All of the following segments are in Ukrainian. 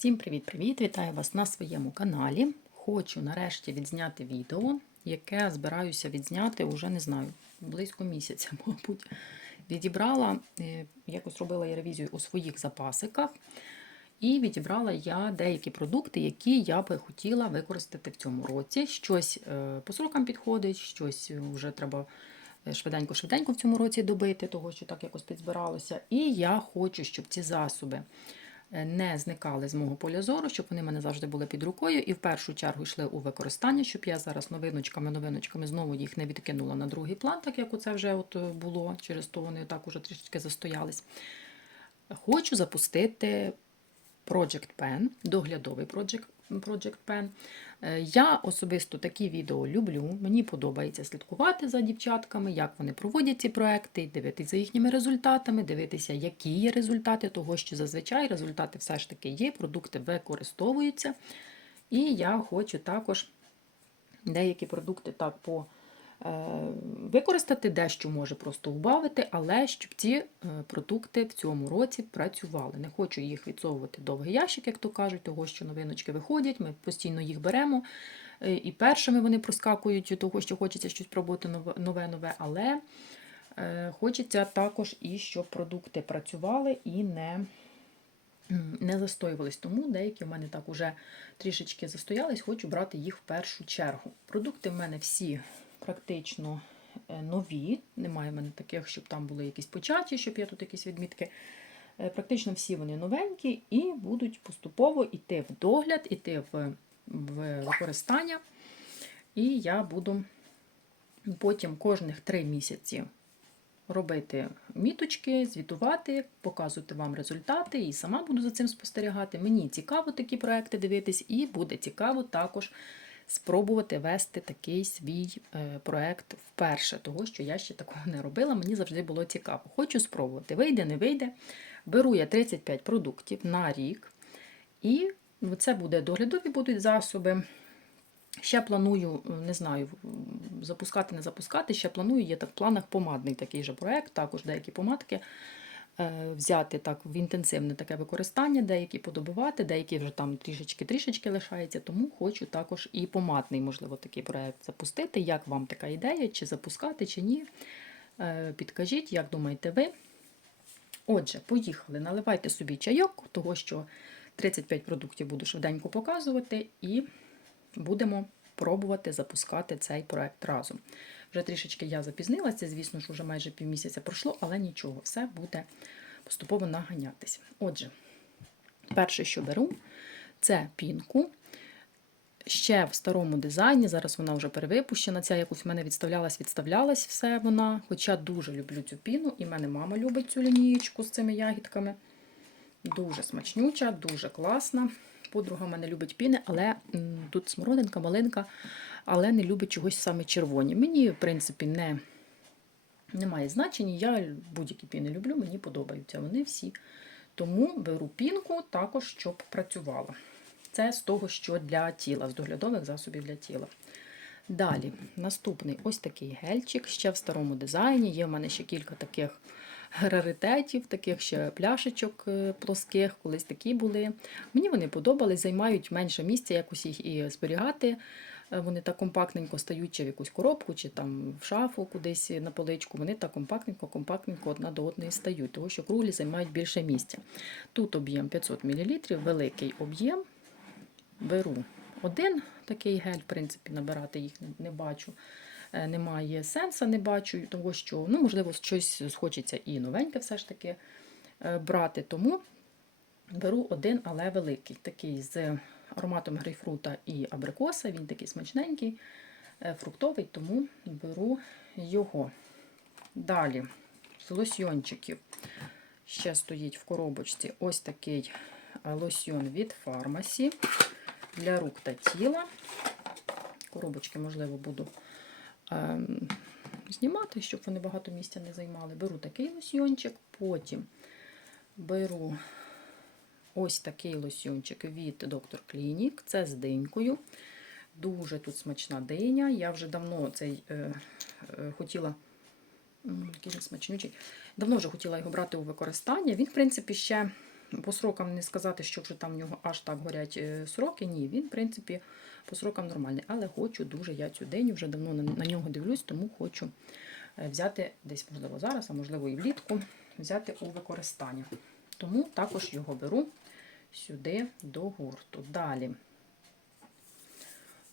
Всім привіт-привіт! Вітаю вас на своєму каналі. Хочу нарешті відзняти відео, яке збираюся відзняти уже не знаю, близько місяця, мабуть. Відібрала, е, якось робила я ревізію у своїх запасиках, і відібрала я деякі продукти, які я би хотіла використати в цьому році. Щось е, по срокам підходить, щось вже треба е, швиденько-швиденько в цьому році добити, того що так якось підзбиралося. І я хочу, щоб ці засоби не зникали з мого поля зору, щоб вони мене завжди були під рукою і в першу чергу йшли у використання, щоб я зараз новиночками-новиночками знову їх не відкинула на другий план, так як це вже от було, через то вони так уже трішечки застоялись. Хочу запустити Project Pen, доглядовий Project, Project Pen. Е, Я особисто такі відео люблю. Мені подобається слідкувати за дівчатками, як вони проводять ці проекти, дивитися їхніми результатами, дивитися, які є результати, того, що зазвичай результати все ж таки є, продукти використовуються. І я хочу також деякі продукти так по використати, дещо може просто убавити, але щоб ці е, продукти в цьому році працювали. Не хочу їх відсовувати довгий ящик, як то кажуть, того, що новиночки виходять, ми постійно їх беремо. е, І першими вони проскакують того, що хочеться щось пробувати нове-нове, але е, хочеться також і щоб продукти працювали і не не застоювались. Тому деякі в мене так уже трішечки застоялись, хочу брати їх в першу чергу. Продукти в мене всі практично е, нові. Немає в мене таких, щоб там були якісь початі, щоб я тут якісь відмітки. Е, Практично всі вони новенькі і будуть поступово йти в догляд, йти в, використання. І я буду потім кожних три місяці робити міточки, звітувати, показувати вам результати, і сама буду за цим спостерігати. Мені цікаво такі проекти дивитись, і буде цікаво також спробувати вести такий свій е, проект вперше, того що я ще такого не робила. Мені завжди було цікаво. Хочу спробувати. Вийде, не вийде. Беру я 35 продуктів на рік, і це буде доглядові будуть засоби. Ще планую, не знаю, запускати, не запускати. Ще планую, є так в планах помадний такий же проект, також деякі помадки взяти так в інтенсивне таке використання, деякі подобувати, деякі вже там трішечки-трішечки лишаються, тому хочу також і помадний, можливо, такий проект запустити. Як вам така ідея, чи запускати, чи ні? Е, Підкажіть, як думаєте ви? Отже, поїхали. Наливайте собі чайок, того що 35 продуктів буду швиденько показувати, і будемо пробувати запускати цей проект разом. Вже трішечки я запізнилася, звісно ж, вже майже півмісяця пройшло, але нічого, все буде поступово наганятись. Отже, перше, що беру, це пінку. Ще в старому дизайні, зараз вона вже перевипущена. Ця якось в мене відставлялась, відставлялась все вона. Хоча дуже люблю цю піну, і в мене мама любить цю лінієчку з цими ягідками. Дуже смачнюча, дуже класна. Подруга в мене любить піни, але тут смородинка, малинка, але не любить чогось саме червоні. Мені, в принципі, не, немає значення. Я будь-які піни люблю, мені подобаються вони всі. Тому беру пінку також, щоб працювала. Це з того, що для тіла, з доглядових засобів для тіла. Далі, наступний ось такий гельчик, ще в старому дизайні. Є в мене ще кілька таких раритетів, таких ще пляшечок е, плоских, колись такі були. Мені вони подобались, займають менше місця, якось їх і зберігати. Е, Вони так компактненько стають чи в якусь коробку, чи там в шафу кудись на поличку. Вони так компактненько, компактненько одна до одної стають, тому що круглі займають більше місця. Тут об'єм 500 мл, великий об'єм. Беру один такий гель, в принципі, набирати їх не, не бачу. Е, Немає сенсу, не бачу, тому що, ну, можливо, щось схочеться і новеньке все ж таки е, брати. Тому беру один, але великий, такий з ароматом грейпфрута і абрикоса. Він такий смачненький, е, фруктовий, тому беру його. Далі, з лосьйончиків. Ще стоїть в коробочці ось такий е, лосьйон від фармасі для рук та тіла. Коробочки, можливо, буду ем, знімати, щоб вони багато місця не займали. Беру такий лосьйончик, потім беру ось такий лосьйончик від Dr. Clinic. Це з динькою. Дуже тут смачна диня. Я вже давно цей е, е, хотіла. Який він смачнючий. Давно вже хотіла його брати у використання. Він, в принципі, ще по срокам не сказати, що вже там в нього аж так горять е, сроки. Ні, він, в принципі, по срокам нормальний. Але хочу дуже я цю день, вже давно на, на нього дивлюсь, тому хочу е, взяти десь, можливо, зараз, а можливо і влітку, взяти у використання. Тому також його беру сюди до гурту. Далі.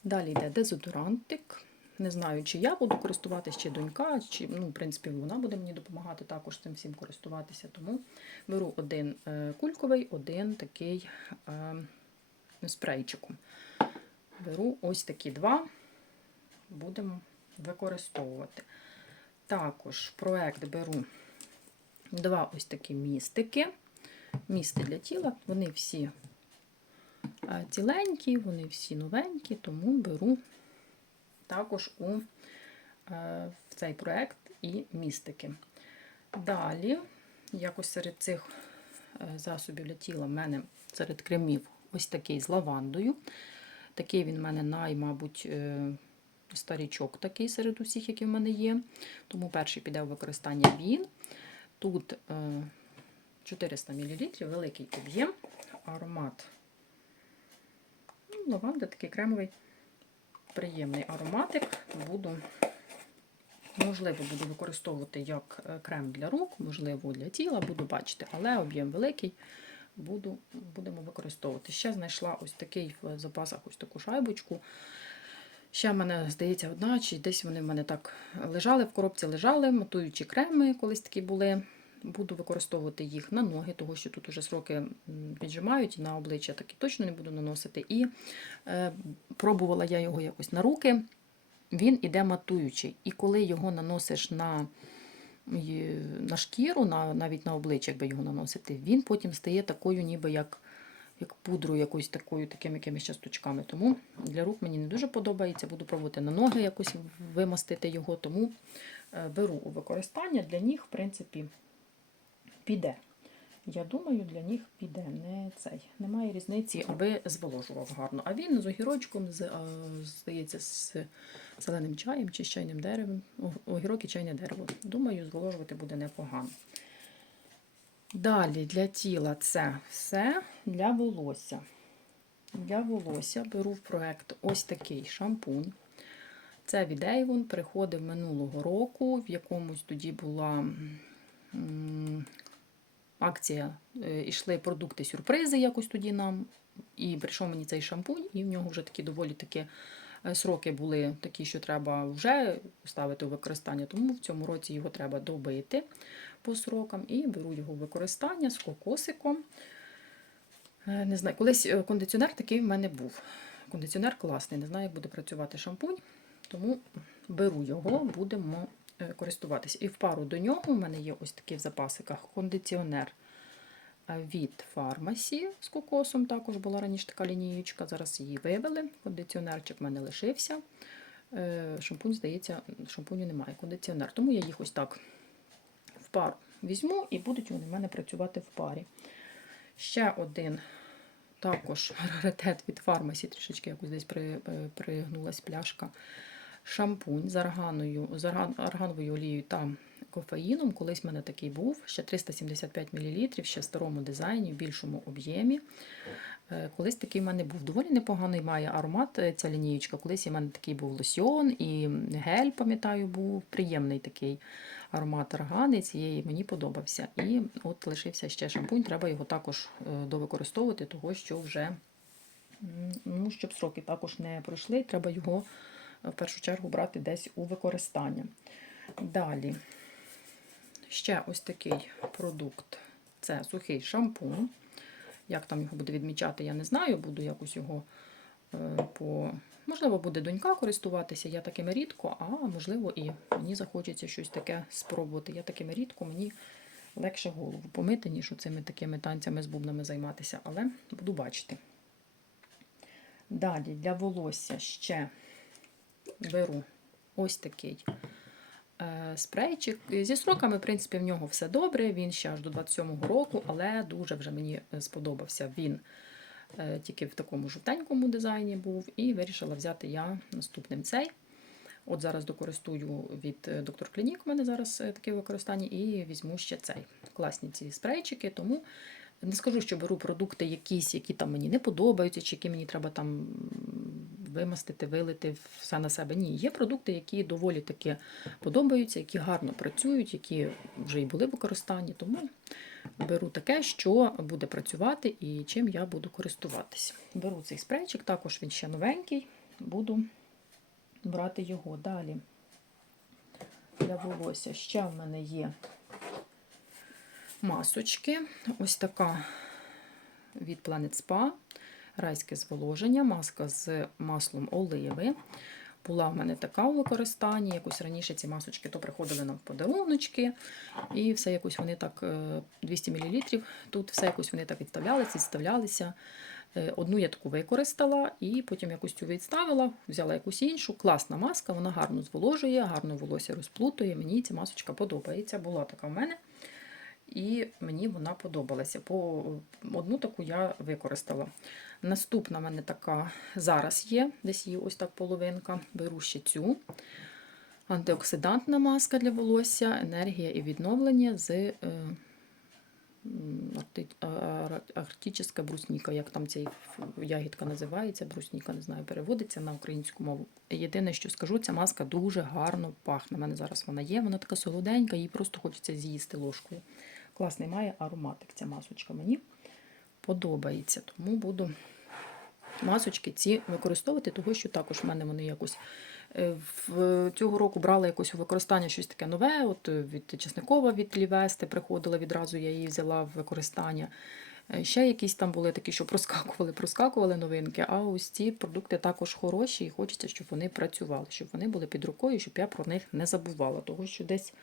Далі йде дезодорантик. Не знаю, чи я буду користуватися, чи донька, чи, ну, в принципі, вона буде мені допомагати також цим всім користуватися. Тому беру один е, кульковий, один такий е, спрейчиком. Беру ось такі два, будемо використовувати. Також в проект беру два ось такі містики. Місти для тіла, вони всі ціленькі, вони всі новенькі, тому беру також у, е, в цей проект і містики. Далі, якось серед цих е, засобів для тіла, в мене серед кремів ось такий з лавандою. Такий він в мене най, мабуть, е, старічок такий серед усіх, які в мене є. Тому перший піде в використання він. Тут 400 мл, великий об'єм, аромат. Ну, Лаванда такий кремовий, приємний ароматик. Буду, можливо, буду використовувати як е, крем для рук, можливо, для тіла, буду бачити, але об'єм великий. Буду, будемо використовувати. Ще знайшла ось такий в запасах ось таку шайбочку. Ще в мене, здається, одна, чи десь вони в мене так лежали, в коробці лежали, матуючі креми, колись такі були. Буду використовувати їх на ноги, тому що тут уже сроки піджимають, і на обличчя таки точно не буду наносити. І е, пробувала я його якось на руки. Він іде матуючий. І коли його наносиш на, на шкіру, на, навіть на обличчя, якби його наносити, він потім стає такою, ніби як, як пудрою, якоюсь такою, такими якимись часточками. Тому для рук мені не дуже подобається. Буду пробувати на ноги якось вимастити його, тому е, беру у використання. Для них, в принципі, піде. Я думаю, для них піде. Не цей. Немає різниці, аби зволожував гарно. А він з огірочком, з, здається, з зеленим чаєм чи з чайним деревом. Огірок і чайне дерево. Думаю, зволожувати буде непогано. Далі для тіла це все для волосся. Для волосся беру в проект ось такий шампунь. Це від Avon, приходив минулого року, в якомусь тоді була акція, е, ішли продукти сюрпризи якось тоді нам. І прийшов мені цей шампунь, і в нього вже такі доволі такі е, сроки були такі, що треба вже ставити у використання. Тому в цьому році його треба добити по срокам. І беру його в використання з кокосиком. Е, Не знаю, колись е, кондиціонер такий в мене був. Кондиціонер класний, не знаю, як буде працювати шампунь, тому беру його, будемо е, користуватися. І в пару до нього у мене є ось такий в запасиках кондиціонер е, від фармасі з кокосом. Також була раніше така лінієчка, зараз її вивели. Кондиціонерчик в мене лишився. Е, Шампунь, здається, шампуню немає. Кондиціонер. Тому я їх ось так в пару візьму і будуть вони в мене працювати в парі. Ще один також раритет від фармасі, трішечки якось десь при, пригнулась пляшка. Шампунь з арганою, з арган- аргановою олією та кофеїном. Колись в мене такий був, ще 375 мл, ще в старому дизайні, в більшому об'ємі. Е, Колись такий в мене був доволі непоганий, має аромат е, ця лінієчка. Колись у мене такий був лосьйон і гель, пам'ятаю, був приємний такий аромат аргани цієї мені подобався. І от лишився ще шампунь, треба його також е, довикористовувати, того що вже ну, щоб сроки також не пройшли, треба його в першу чергу брати десь у використання. Далі ще ось такий продукт це сухий шампунь. Як там його буде відмічати, я не знаю. Буду якось його е, по. Можливо, буде донька користуватися, я такими рідко, а можливо, і мені захочеться щось таке спробувати. Я такими рідко, мені легше голову помити, ніж цими такими танцями з бубнами займатися, але буду бачити. Далі для волосся ще беру ось такий е, спрейчик. Зі сроками, в принципі, в нього все добре. Він ще аж до 27-го року, але дуже вже мені е, сподобався він. Е, Тільки в такому жовтенькому дизайні був, і вирішила взяти я наступним цей. От зараз докористую від доктор Клінік, у мене зараз таке використання, і візьму ще цей. Класні ці спрейчики, тому Не скажу, що беру продукти якісь, які там мені не подобаються, чи які мені треба там вимастити, вилити все на себе. Ні, є продукти, які доволі таки подобаються, які гарно працюють, які вже і були в використанні. Тому беру таке, що буде працювати і чим я буду користуватись. Беру цей спрейчик, також він ще новенький, буду брати його далі. Для волосся ще в мене є масочки. Ось така від Planet Spa. Райське зволоження, маска з маслом оливи. Була в мене така у використанні. Якось раніше ці масочки то приходили нам в подаруночки. І все якось вони так, е, 200 мл. Тут все якось вони так відставлялися, відставлялися. Е, Одну я таку використала, і потім якусь цю відставила, взяла якусь іншу. Класна маска, вона гарно зволожує, гарно волосся розплутує. Мені ця масочка подобається. Була така в мене. І мені вона подобалася. По одну таку я використала. Наступна в мене така зараз є, десь її ось так половинка. Беру ще цю. Антиоксидантна маска для волосся, енергія і відновлення з е, арктична брусніка, як там ця ягідка називається, брусніка, не знаю, переводиться на українську мову. Єдине, що скажу, ця маска дуже гарно пахне. У мене зараз вона є, вона така солоденька, її просто хочеться з'їсти ложкою. Класний має ароматик ця масочка мені подобається, тому буду масочки ці використовувати, того що також в мене вони якось е, в цього року брала якось у використання щось таке нове. От е, від чесникова від Лівести приходила відразу, я її взяла в використання. Е, Ще якісь там були такі, що проскакували, проскакували новинки. А ось ці продукти також хороші, і хочеться, щоб вони працювали, щоб вони були під рукою, щоб я про них не забувала. Того що десь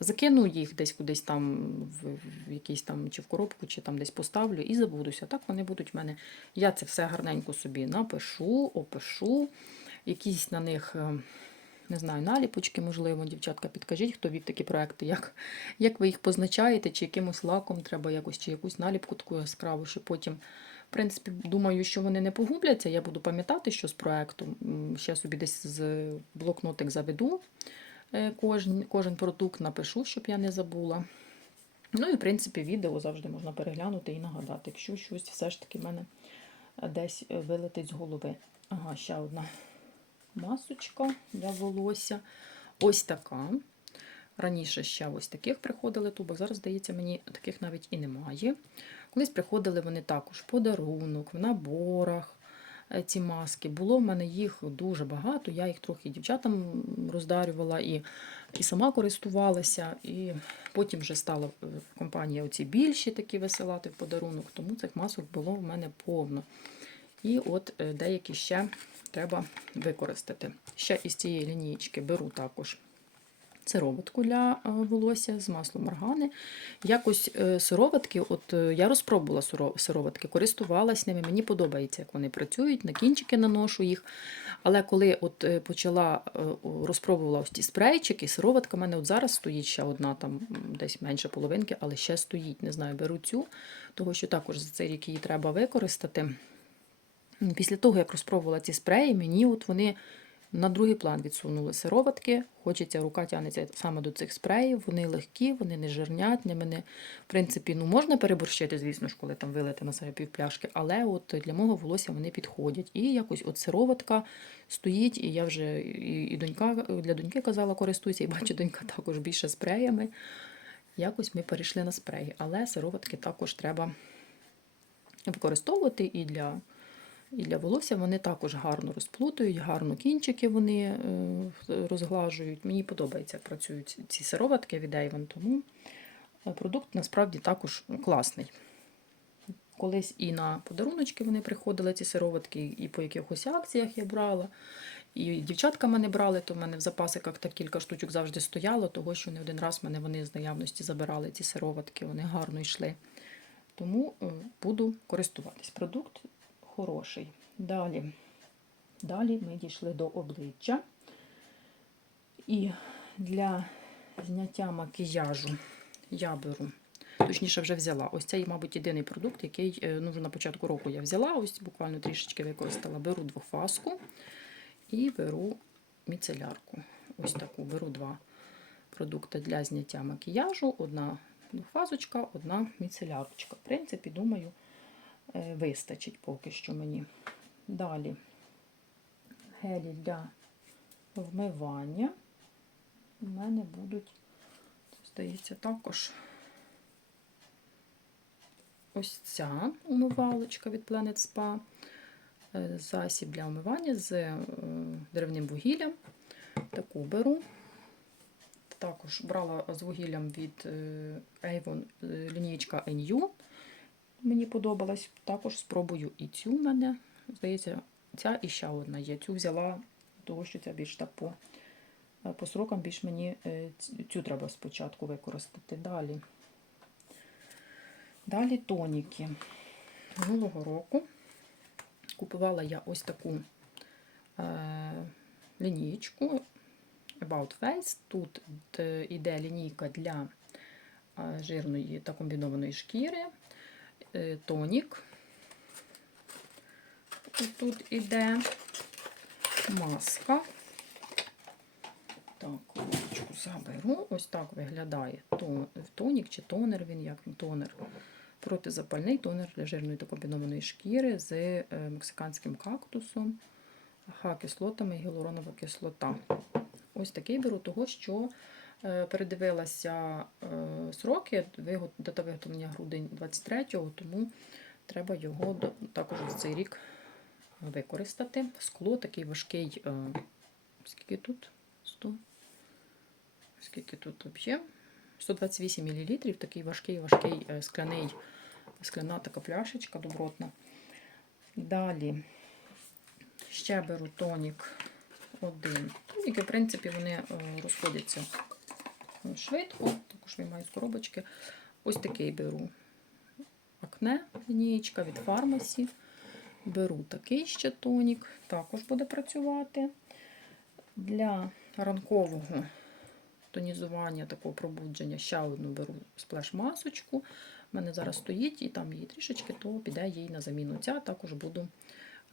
закину їх десь кудись там в, в якийсь там чи в коробку, чи там десь поставлю і забудуся. Так вони будуть в мене. Я це все гарненько собі напишу, опишу. Якісь на них, е, не знаю, наліпочки, можливо, дівчатка, підкажіть, хто вів такі проекти, як, як ви їх позначаєте, чи якимось лаком треба якось, чи якусь наліпку таку яскраву, що потім. В принципі, думаю, що вони не погубляться. Я буду пам'ятати, що з проекту. Ще собі десь з блокнотик заведу. Е, Кожен, кожен продукт напишу, щоб я не забула. Ну і, в принципі, відео завжди можна переглянути і нагадати, якщо щось все ж таки в мене десь вилетить з голови. Ага, ще одна масочка для волосся. Ось така. Раніше ще ось таких приходили тубок, зараз, здається, мені таких навіть і немає. Колись приходили вони також в подарунок, в наборах ці маски. Було в мене їх дуже багато. Я їх трохи дівчатам роздарювала і, і сама користувалася. І потім вже стала е, компанія оці більші такі висилати в подарунок, тому цих масок було в мене повно. І от е, деякі ще треба використати. Ще із цієї лінійки беру також сироватку для е, волосся з маслом органи. Якось е, сироватки, от е, я розпробувала сироватки, користувалась ними. Мені подобається, як вони працюють, на кінчики наношу їх. Але коли от почала розпробувала ось ті спрейчики, сироватка в мене от зараз стоїть ще одна, там десь менше половинки, але ще стоїть. Не знаю, беру цю, того що також за цей рік її треба використати. Після того, як розпробувала ці спреї, мені от вони на другий план відсунули сироватки. Хочеться, рука тягнеться саме до цих спреїв. Вони легкі, вони не жирнять. Не мене, в принципі, ну можна переборщити, звісно ж, коли там вилити на себе півпляшки, але от для мого волосся вони підходять. І якось от сироватка стоїть, і я вже і, і донька для доньки казала, користуюся, і бачу, донька також більше спреями. Якось ми перейшли на спреї, але сироватки також треба використовувати і для. І для волосся вони також гарно розплутують, гарно кінчики вони е, розглажують. Мені подобається, як працюють ці сироватки від Avon, тому е, продукт насправді також класний. Колись і на подаруночки вони приходили, ці сироватки, і по якихось акціях я брала. І дівчатка мене брали, то в мене в запасиках так кілька штучок завжди стояло, того що не один раз мене вони з наявності забирали ці сироватки, вони гарно йшли. Тому е, буду користуватись. Продукт хороший. Далі. Далі ми дійшли до обличчя. І для зняття макіяжу я беру, точніше, вже взяла. Ось цей, мабуть, єдиний продукт, який е, ну, вже на початку року я взяла, ось буквально трішечки використала. Беру двофаску і беру міцелярку. Ось таку беру два продукти для зняття макіяжу. Одна двохфазочка, одна міцелярочка. В принципі, думаю, вистачить поки що мені. Далі гелі для вмивання. У мене будуть, здається, також ось ця умивалочка від Planet Spa. Е, Засіб для умивання з е, деревним вугіллям. Таку беру. Також брала з вугіллям від е, Avon е, лінієчка NU. Мені подобалась. Також спробую і цю мене. Здається, ця і ще одна є. Цю взяла, тому що ця більш так по, е, по срокам більш мені е, цю треба спочатку використати. Далі. Далі тоніки. Минулого року купувала я ось таку е, лінієчку About Face. Тут д- іде лінійка для е, жирної та комбінованої шкіри, е, тонік. Тут іде маска. Так, ручку заберу. Ось так виглядає тонік чи тонер, він як тонер. Протизапальний тонер для жирної та комбінованої шкіри з е, мексиканським кактусом, ха-кислотами і гіалуронова кислота. Ось такий беру, того що е, передивилася е, сроки, дата виготовлення грудень 23-го, тому треба його також за цей рік використати. Скло такий важкий. е, Скільки тут? 100? Скільки тут об'єм? 128 мл, такий важкий, важкий е, скляний, скляна така пляшечка добротна. Далі ще беру тонік один. Тоніки, в принципі, вони е, розходяться е, швидко, також виймаю з коробочки. Ось такий беру акне, лінієчка від фармасі. Беру такий ще тонік, також буде працювати. Для ранкового тонізування, такого пробудження, ще одну беру сплеш-масочку. У мене зараз стоїть і там її трішечки, то піде їй на заміну. Ця також буду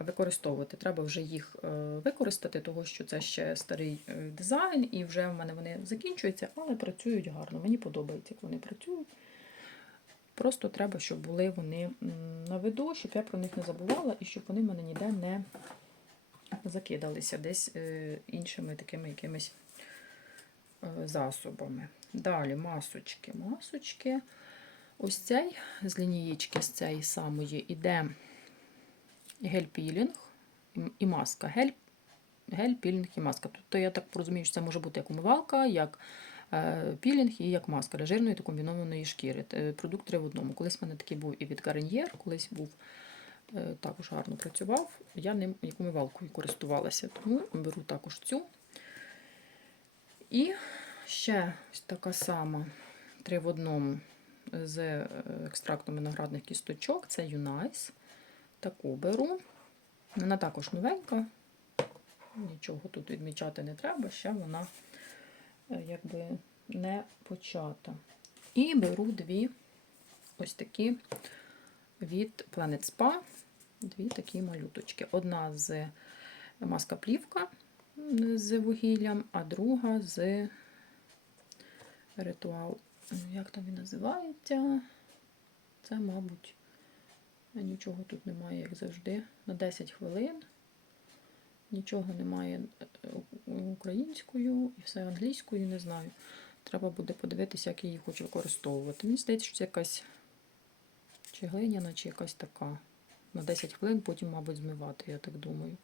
використовувати. Треба вже їх е, використати, тому що це ще старий е, дизайн, і вже в мене вони закінчуються, але працюють гарно. Мені подобається, як вони працюють. Просто треба, щоб були вони на виду, щоб я про них не забувала і щоб вони в мене ніде не закидалися десь е, іншими такими якимись засобами. Далі масочки. Масочки. Ось цей з лінієчки з цієї самої іде гель-пілінг і маска. Гель, гель, пілінг і маска. Тобто я так розумію, що це може бути як умивалка, як е, пілінг і як маска для жирної та комбінованої шкіри. Е, Продукт три в одному. Колись в мене такий був і від Garnier, колись був е, також гарно працював. Я ним як умивалкою користувалася, тому беру також цю. І ще ось така сама три в одному з екстрактом виноградних кісточок. Це Юнайс. Таку беру. Вона також новенька. Нічого тут відмічати не треба, ще вона е, якби не почата. І беру дві ось такі від Planet Spa. Дві такі малюточки. Одна з маска плівка з вугіллям, а друга з ритуал. Як там він називається? Це, мабуть, нічого тут немає, як завжди. На 10 хвилин. Нічого немає е, українською і все англійською, не знаю. Треба буде подивитися, як я її хочу використовувати. Мені здається, що це якась чи глиняна, чи якась така. На 10 хвилин, потім, мабуть, змивати, я так думаю.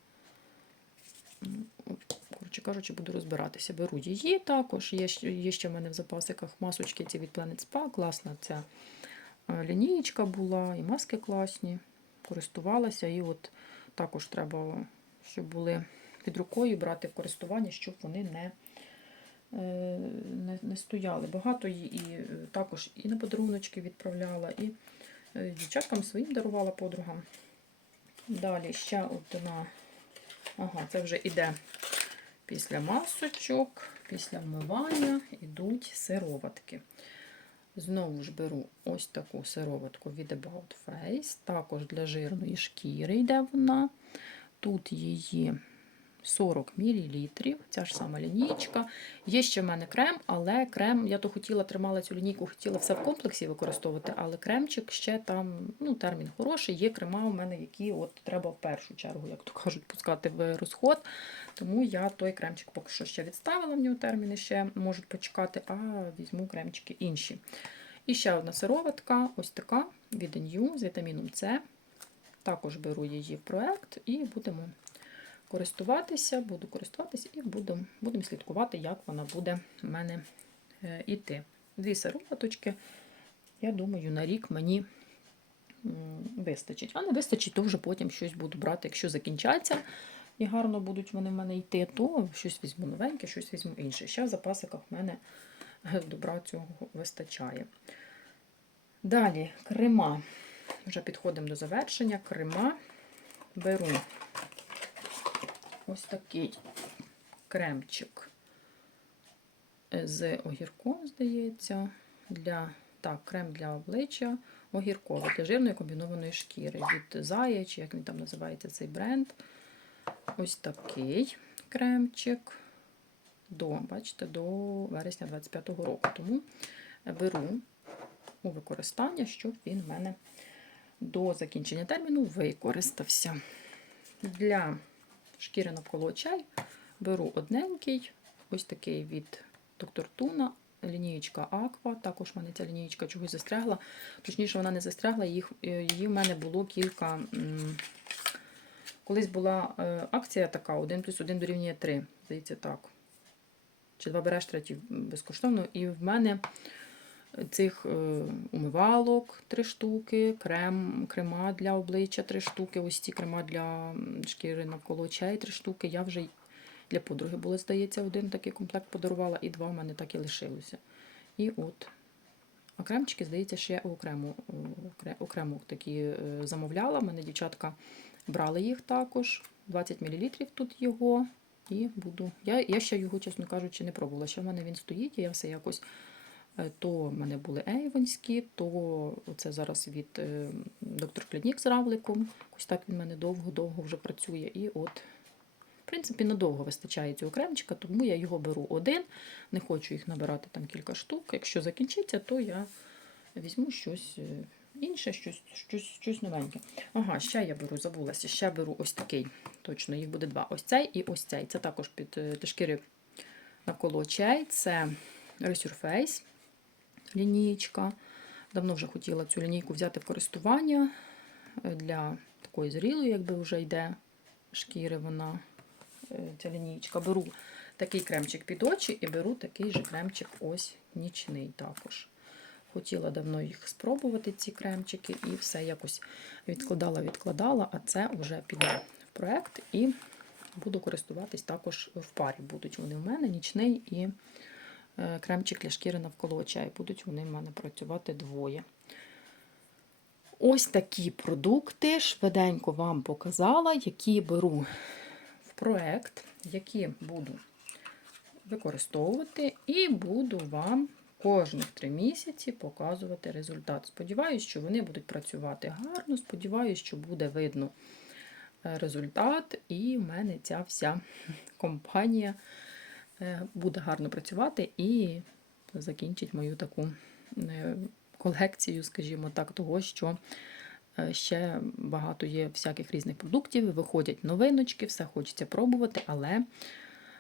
Коротше кажучи, буду розбиратися. Беру її також. Є, є ще в мене в запасиках масочки ці від Planet Spa. Класна ця лінієчка була, і маски класні. Користувалася. І от також треба, щоб були під рукою брати в користування, щоб вони не, е, не, не стояли. Багато її і е, також і на подаруночки відправляла, і е, дівчаткам своїм дарувала подругам. Далі ще одна. Ага, це вже іде після масочок, після вмивання йдуть сироватки. Знову ж беру ось таку сироватку від About Face. Також для жирної шкіри йде вона. Тут її 40 мл. Ця ж сама лінійка. Є ще в мене крем, але крем, я то хотіла тримала цю лінійку, хотіла все в комплексі використовувати, але кремчик ще там, ну, термін хороший. Є крема у мене, які от треба в першу чергу, як то кажуть, пускати в розход. Тому я той кремчик поки що ще відставила, в нього терміни ще можуть почекати, а візьму кремчики інші. І ще одна сироватка, ось така від NU з вітаміном С. Також беру її в проект і будемо користуватися, буду користуватися і будемо будем слідкувати, як вона буде в мене е, йти. Дві сироваточки, я думаю, на рік мені вистачить. А не вистачить, то вже потім щось буду брати. Якщо закінчаться і гарно будуть вони в мене йти, то щось візьму новеньке, щось візьму інше. Ще в запасиках в мене е, добра цього вистачає. Далі крема. Вже підходимо до завершення. Крема беру ось такий кремчик з огірком, здається, для так, крем для обличчя огірковий для жирної комбінованої шкіри від Зая, чи як він там називається цей бренд. Ось такий кремчик до, бачите, до вересня 25-го року. Тому беру у використання, щоб він в мене до закінчення терміну використався. Для шкіри навколо очей беру одненький, ось такий від доктор Туна, лінієчка Аква. Також в мене ця лінієчка чогось застрягла. Точніше, вона не застрягла, їх, е, її в мене було кілька. Колись була е, акція така: 1 плюс 1 дорівнює 3. Здається, так. Чи два береш третій безкоштовно. І в мене цих е, умивалок три штуки, крем, крема для обличчя три штуки, ось ці крема для шкіри навколо очей три штуки. Я вже для подруги було, здається, один такий комплект подарувала, і два в мене так і лишилося. І от. А кремчики, здається, ще окремо, окремо такі е, замовляла. У мене дівчатка брали їх також. 20 мл тут його. І буду. Я, я ще його, чесно кажучи, не пробувала. Ще в мене він стоїть, і я все якось. Е, То в мене були ейвонські, то це зараз від е, доктор Клінік з равликом. Ось так він в мене довго-довго вже працює. І от, в принципі, надовго вистачає цього кремчика, тому я його беру один. Не хочу їх набирати там кілька штук. Якщо закінчиться, то я візьму щось е, інше, щось, щось, щось новеньке. Ага, ще я беру, забулася, ще беру ось такий. Точно, їх буде два. Ось цей і ось цей. Це також під шкіри навколо очей. Це Resurface лінійка. Давно вже хотіла цю лінійку взяти в користування е, для такої зрілої, якби вже йде шкіри вона, е, ця лінійка. Беру такий кремчик під очі і беру такий же кремчик ось нічний також. Хотіла давно їх спробувати, ці кремчики, і все якось відкладала, відкладала, а це вже піде в проект і буду користуватись також в парі. Будуть вони в мене нічний і кремчик для шкіри навколо очей. Будуть вони в мене працювати двоє. Ось такі продукти швиденько вам показала, які беру в проект, які буду використовувати, і буду вам кожних три місяці показувати результат. Сподіваюсь, що вони будуть працювати гарно. Сподіваюсь, що буде видно е, результат, і в мене ця вся компанія е, буде гарно працювати і закінчить мою таку е, колекцію, скажімо так, того, що е, ще багато є всяких різних продуктів, виходять новиночки, все хочеться пробувати, але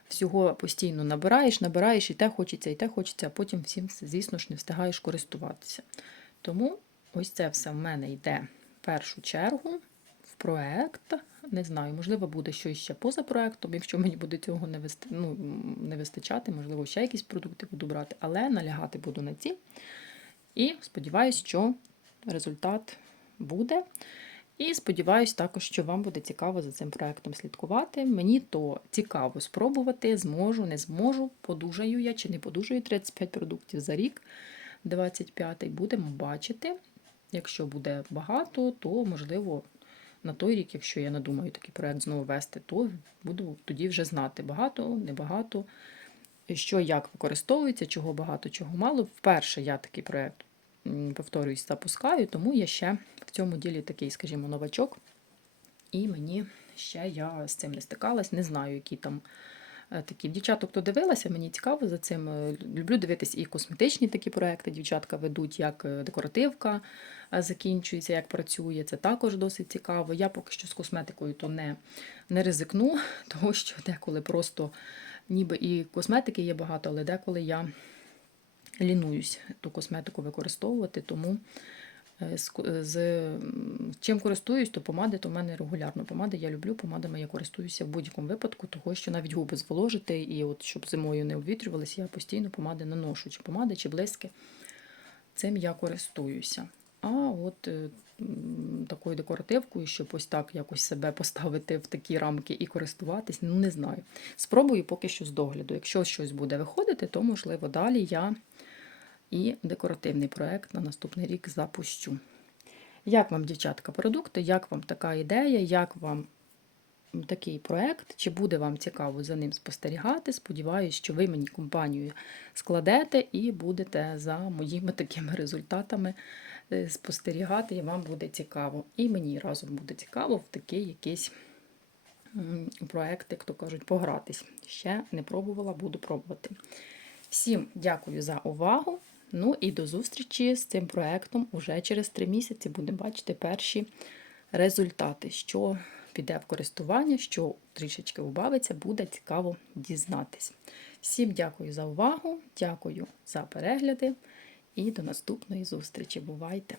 всього постійно набираєш, набираєш, і те хочеться, і те хочеться, а потім всім, звісно ж, не встигаєш користуватися. Тому ось це все в мене йде в першу чергу в проект. Не знаю, можливо, буде щось ще поза проектом, якщо мені буде цього не, висти, ну, не вистачати, можливо, ще якісь продукти буду брати, але налягати буду на ці. І сподіваюся, що результат буде. І сподіваюся також, що вам буде цікаво за цим проектом слідкувати. Мені то цікаво спробувати, зможу, не зможу, подужаю я чи не подужаю 35 продуктів за рік, 25-й. Будемо бачити. Якщо буде багато, то можливо на той рік, якщо я надумаю такий проект знову вести, то буду тоді вже знати багато, небагато, що як використовується, чого багато, чого мало. Вперше я такий проект повторюсь, запускаю, тому я ще в цьому ділі такий, скажімо, новачок. І мені ще я з цим не стикалась, не знаю, які там такі. Дівчаток, хто дивилася, мені цікаво за цим. Е, Люблю дивитись і косметичні такі проекти. Дівчатка ведуть, як е, декоративка е, закінчується, як працює. Це також досить цікаво. Я поки що з косметикою то не, не ризикну, тому що деколи просто ніби і косметики є багато, але деколи я лінуюсь ту косметику використовувати, тому е, з, з чим користуюсь, то помади, то в мене регулярно помади. Я люблю помадами, я користуюся в будь-якому випадку, того що навіть губи зволожити, і от щоб зимою не обвітрювалися, я постійно помади наношу, чи помади, чи блиски. Цим я користуюся. А от е, такою декоративкою, щоб ось так якось себе поставити в такі рамки і користуватись, ну не знаю. Спробую поки що з догляду. Якщо щось буде виходити, то можливо далі я і декоративний проект на наступний рік запущу. Як вам, дівчатка, продукти? Як вам така ідея? Як вам такий проект? Чи буде вам цікаво за ним спостерігати? Сподіваюсь, що ви мені компанію складете і будете за моїми такими результатами е, спостерігати, і вам буде цікаво. І мені разом буде цікаво в такий якийсь проект, як то кажуть, погратись. Ще не пробувала, буду пробувати. Всім дякую за увагу. Ну і до зустрічі з цим проектом уже через три місяці будемо бачити перші результати, що піде в користування, що трішечки убавиться, буде цікаво дізнатись. Всім дякую за увагу, дякую за перегляди і до наступної зустрічі. Бувайте!